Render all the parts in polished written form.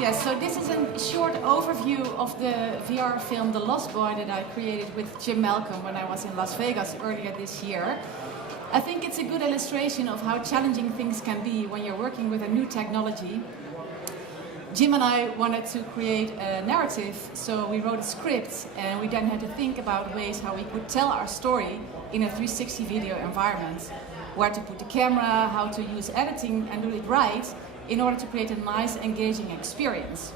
Yes, so this is a short overview of the VR film The Lost Boy that I created with Jim Malcolm when I was in Las Vegas earlier this year. I think it's a good illustration of how challenging things can be when you're working with a new technology. Jim and I wanted to create a narrative, so we wrote a script and we then had to think about ways how we could tell our story in a 360 video environment. Where to put the camera, how to use editing and do it right in order to create a nice, engaging experience.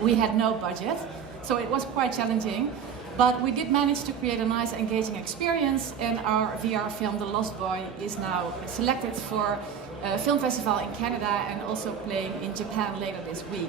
We had no budget, so it was quite challenging, but we did manage to create a nice, engaging experience, and our VR film, The Lost Boy, is now selected for a film festival in Canada and also playing in Japan later this week.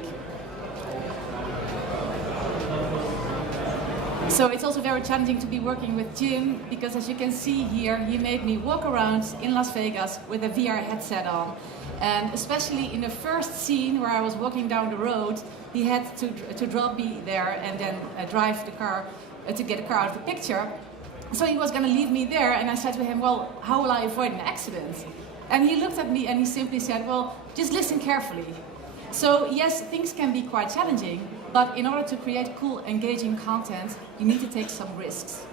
So it's also very challenging to be working with Jim, because as you can see here, he made me walk around in Las Vegas with a VR headset on. And especially in the first scene where I was walking down the road, he had to drop me there and then drive the car to get the car out of the picture. So he was going to leave me there, and I said to him, well, how will I avoid an accident? And he looked at me and he simply said, well, just listen carefully. So yes, things can be quite challenging, but in order to create cool, engaging content, you need to take some risks.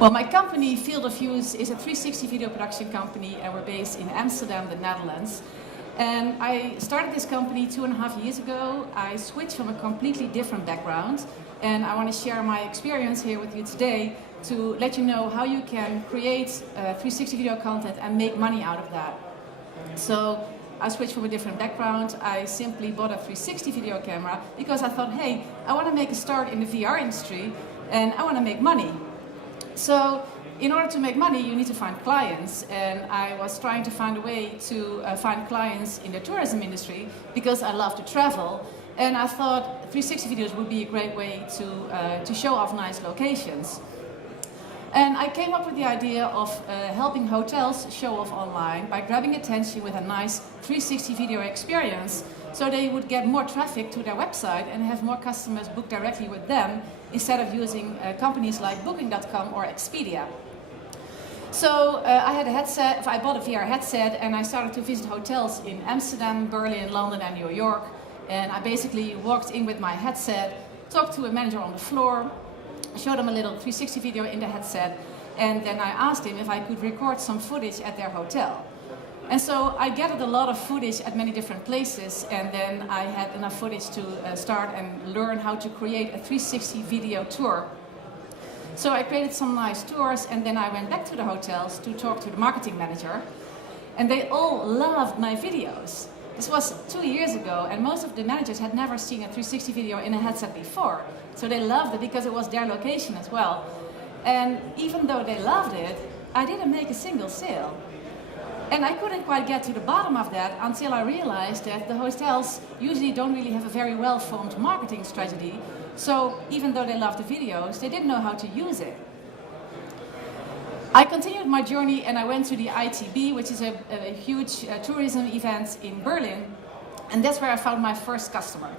Well, my company, Field of Views, is a 360 video production company, and we're based in Amsterdam, the Netherlands. And I started this company 2.5 years ago. I switched from a completely different background, and I want to share my experience here with you today to let you know how you can create 360 video content and make money out of that. So I switched from a different background. I simply bought a 360 video camera because I thought, hey, I want to make a start in the VR industry and I want to make money. So in order to make money, you need to find clients, and I was trying to find a way to find clients in the tourism industry because I love to travel, and I thought 360 videos would be a great way to show off nice locations. And I came up with the idea of helping hotels show off online by grabbing attention with a nice 360 video experience, so they would get more traffic to their website and have more customers book directly with them instead of using companies like Booking.com or Expedia. So I bought a VR headset and I started to visit hotels in Amsterdam, Berlin, London and New York. And I basically walked in with my headset, talked to a manager on the floor, showed them a little 360 video in the headset, and then I asked him if I could record some footage at their hotel. And so I gathered a lot of footage at many different places, and then I had enough footage to start and learn how to create a 360 video tour. So I created some nice tours, and then I went back to the hotels to talk to the marketing manager, and they all loved my videos. This was 2 years ago, and most of the managers had never seen a 360 video in a headset before. So they loved it because it was their location as well. And even though they loved it, I didn't make a single sale. And I couldn't quite get to the bottom of that until I realized that the hotels usually don't really have a very well-formed marketing strategy. So even though they loved the videos, they didn't know how to use it. I continued my journey and I went to the ITB, which is a huge tourism event in Berlin. And that's where I found my first customer.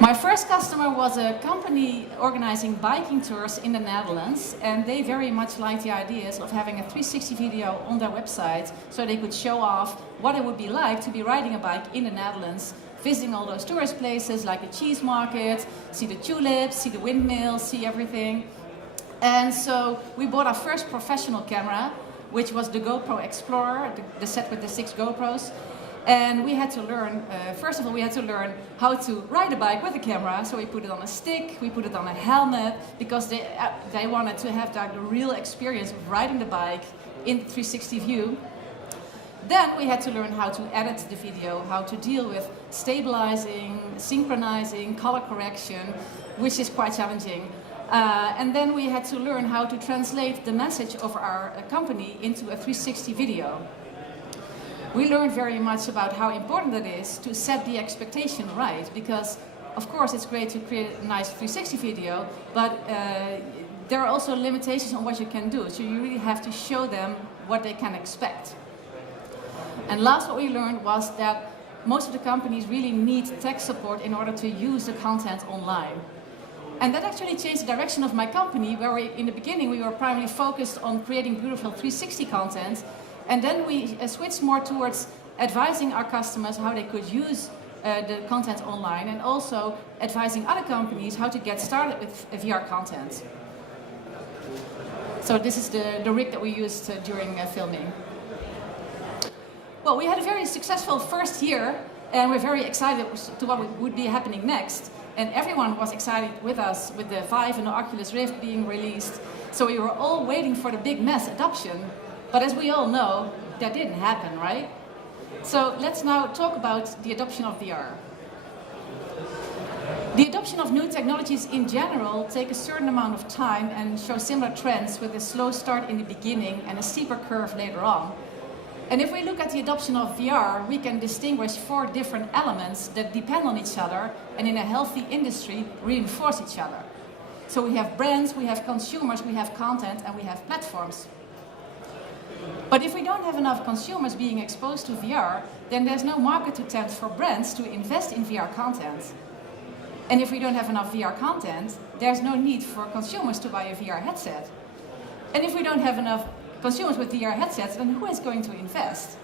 My first customer was a company organizing biking tours in the Netherlands, and they very much liked the ideas of having a 360 video on their website so they could show off what it would be like to be riding a bike in the Netherlands, visiting all those tourist places like the cheese market, see the tulips, see the windmills, see everything. And so we bought our first professional camera, which was the GoPro Explorer, the set with the 6 GoPros. And we had to learn, first of all, we had to learn how to ride a bike with a camera. So we put it on a stick, we put it on a helmet, because they wanted to have the real experience of riding the bike in the 360 view. Then we had to learn how to edit the video, how to deal with stabilizing, synchronizing, color correction, which is quite challenging. And then we had to learn how to translate the message of our company into a 360 video. We learned very much about how important it is to set the expectation right, because of course it's great to create a nice 360 video, but there are also limitations on what you can do, so you really have to show them what they can expect. And last, what we learned was that most of the companies really need tech support in order to use the content online. And that actually changed the direction of my company, where in the beginning we were primarily focused on creating beautiful 360 content. And then we switched more towards advising our customers how they could use the content online, and also advising other companies how to get started with VR content. So this is the rig that we used during filming. Well, we had a very successful first year, and we're very excited to what would be happening next. And everyone was excited with us with the Vive and the Oculus Rift being released. So we were all waiting for the big mass adoption. But as we all know, that didn't happen, right? So let's now talk about the adoption of VR. The adoption of new technologies in general take a certain amount of time and show similar trends with a slow start in the beginning and a steeper curve later on. And if we look at the adoption of VR, we can distinguish 4 different elements that depend on each other and in a healthy industry reinforce each other. So we have brands, we have consumers, we have content, and we have platforms. But if we don't have enough consumers being exposed to VR, then there's no market to tempt for brands to invest in VR content. And if we don't have enough VR content, there's no need for consumers to buy a VR headset. And if we don't have enough consumers with VR headsets, then who is going to invest?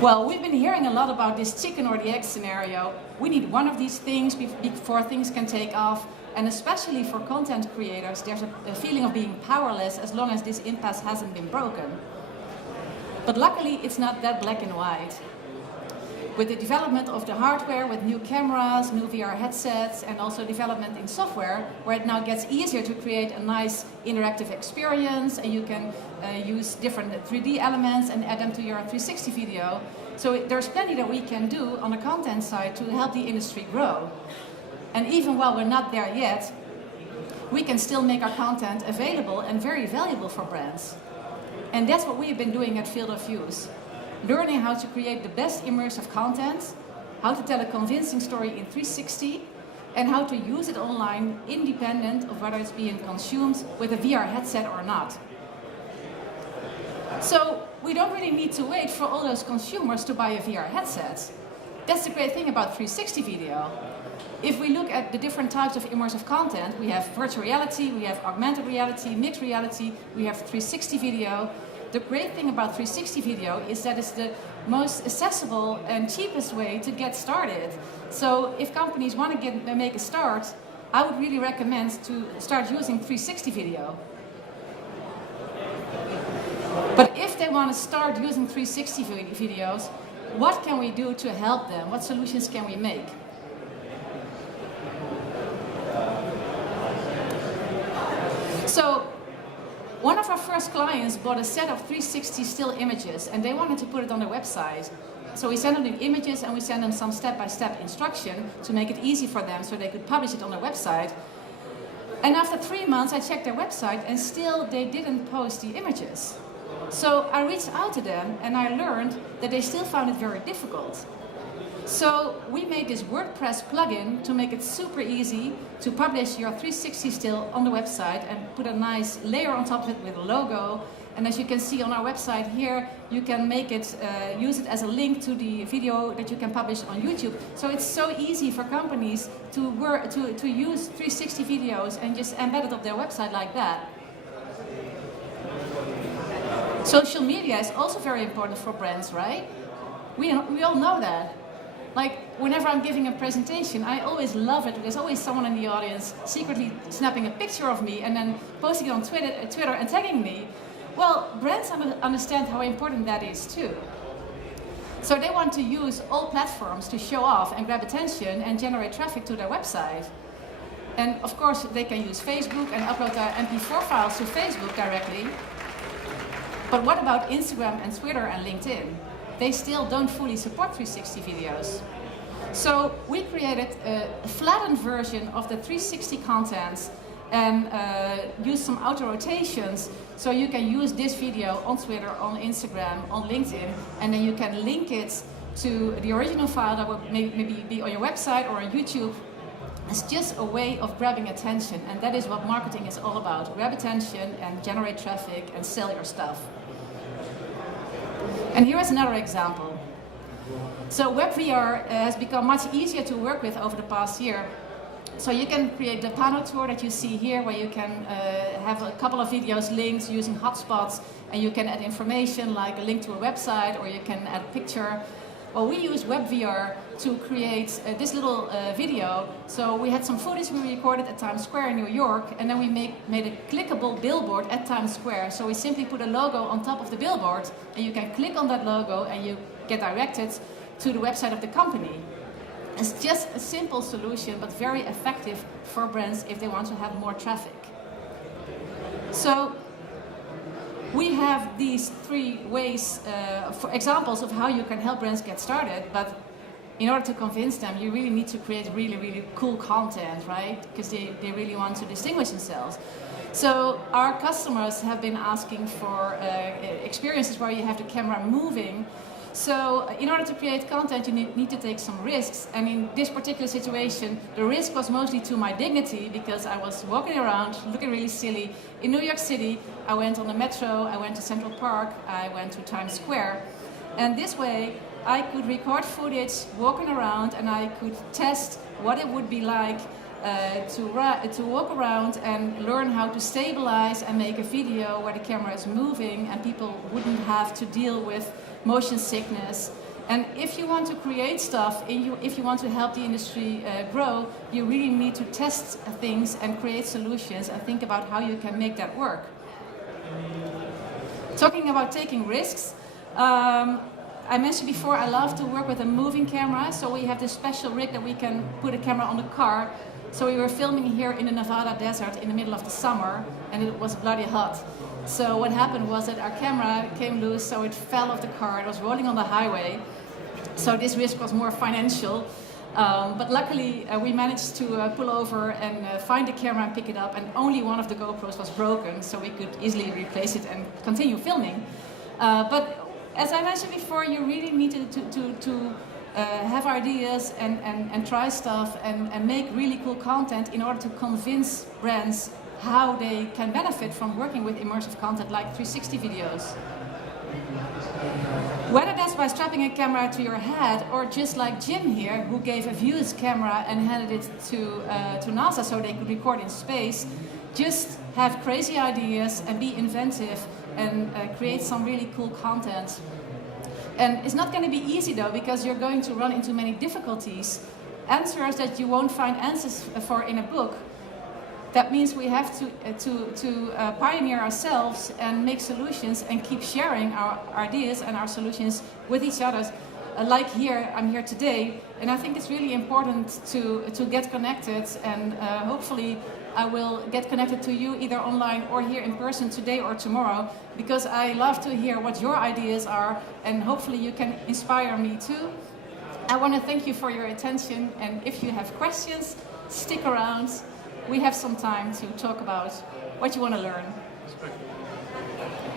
Well, we've been hearing a lot about this chicken or the egg scenario. We need one of these things before things can take off. And especially for content creators, there's a feeling of being powerless as long as this impasse hasn't been broken. But luckily, it's not that black and white. With the development of the hardware, with new cameras, new VR headsets, and also development in software, where it now gets easier to create a nice interactive experience, and you can use different 3D elements and add them to your 360 video. So there's plenty that we can do on the content side to help the industry grow. And even while we're not there yet, we can still make our content available and very valuable for brands. And that's what we've been doing at Field of Use. Learning how to create the best immersive content, how to tell a convincing story in 360, and how to use it online independent of whether it's being consumed with a VR headset or not. So we don't really need to wait for all those consumers to buy a VR headset. That's the great thing about 360 video. If we look at the different types of immersive content, we have virtual reality, we have augmented reality, mixed reality, we have 360 video. The great thing about 360 video is that it's the most accessible and cheapest way to get started. So if companies want to make a start, I would really recommend to start using 360 video. But if they want to start using 360 videos, what can we do to help them? What solutions can we make? So one of our first clients bought a set of 360 still images, and they wanted to put it on their website. So we sent them the images and we sent them some step-by-step instruction to make it easy for them so they could publish it on their website. And after 3 months I checked their website and still they didn't post the images. So I reached out to them and I learned that they still found it very difficult. So we made this WordPress plugin to make it super easy to publish your 360 still on the website and put a nice layer on top of it with a logo. And as you can see on our website here, you can make it, use it as a link to the video that you can publish on YouTube. So it's so easy for companies to use 360 videos and just embed it on their website like that. Social media is also very important for brands, right? We all know that. Like, whenever I'm giving a presentation, I always love it. There's always someone in the audience secretly snapping a picture of me and then posting it on Twitter and tagging me. Well, brands understand how important that is too. So they want to use all platforms to show off and grab attention and generate traffic to their website. And of course, they can use Facebook and upload their MP4 files to Facebook directly. But what about Instagram and Twitter and LinkedIn? They still don't fully support 360 videos. So we created a flattened version of the 360 contents and use some auto rotations so you can use this video on Twitter, on Instagram, on LinkedIn, and then you can link it to the original file that will maybe be on your website or on YouTube. It's just a way of grabbing attention, and that is what marketing is all about. Grab attention and generate traffic and sell your stuff. And here is another example. So WebVR has become much easier to work with over the past year. So you can create the panel tour that you see here, where you can have a couple of videos linked using hotspots, and you can add information like a link to a website, or you can add a picture. Well, we use WebVR to create this little video. So we had some footage we recorded at Times Square in New York, and then we made a clickable billboard at Times Square. So we simply put a logo on top of the billboard, and you can click on that logo and you get directed to the website of the company. It's just a simple solution, but very effective for brands if they want to have more traffic. So we have these 3 ways, for examples of how you can help brands get started, but in order to convince them, you really need to create really, really cool content, right? Because they really want to distinguish themselves. So our customers have been asking for experiences where you have the camera moving. So in order to create content, you need to take some risks. And in this particular situation, the risk was mostly to my dignity, because I was walking around looking really silly. In New York City, I went on the metro, I went to Central Park, I went to Times Square. And this way, I could record footage walking around, and I could test what it would be like to walk around and learn how to stabilize and make a video where the camera is moving and people wouldn't have to deal with motion sickness. And if you want to create stuff, if you want to help the industry grow, you really need to test things and create solutions and think about how you can make that work. Talking about taking risks, I mentioned before I love to work with a moving camera, so we have this special rig that we can put a camera on the car. So we were filming here in the Nevada desert in the middle of the summer, and it was bloody hot. So what happened was that our camera came loose, so it fell off the car. It was rolling on the highway. So this risk was more financial. But luckily, we managed to pull over and find the camera and pick it up, and only one of the GoPros was broken, so we could easily replace it and continue filming. But as I mentioned before, you really need to have ideas and try stuff and make really cool content in order to convince brands how they can benefit from working with immersive content like 360 videos. Whether that's by strapping a camera to your head, or just like Jim here, who gave a Views camera and handed it to NASA so they could record in space, just have crazy ideas and be inventive and create some really cool content. And it's not going to be easy though, because you're going to run into many difficulties, answers that you won't find answers for in a book. That means we have to pioneer ourselves and make solutions and keep sharing our ideas and our solutions with each other. Like here, I'm here today, and I think it's really important to get connected, and hopefully I will get connected to you either online or here in person today or tomorrow, because I love to hear what your ideas are, and hopefully you can inspire me too. I want to thank you for your attention, and if you have questions, stick around. We have some time to talk about what you want to learn.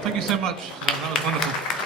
Thank you so much. That was wonderful.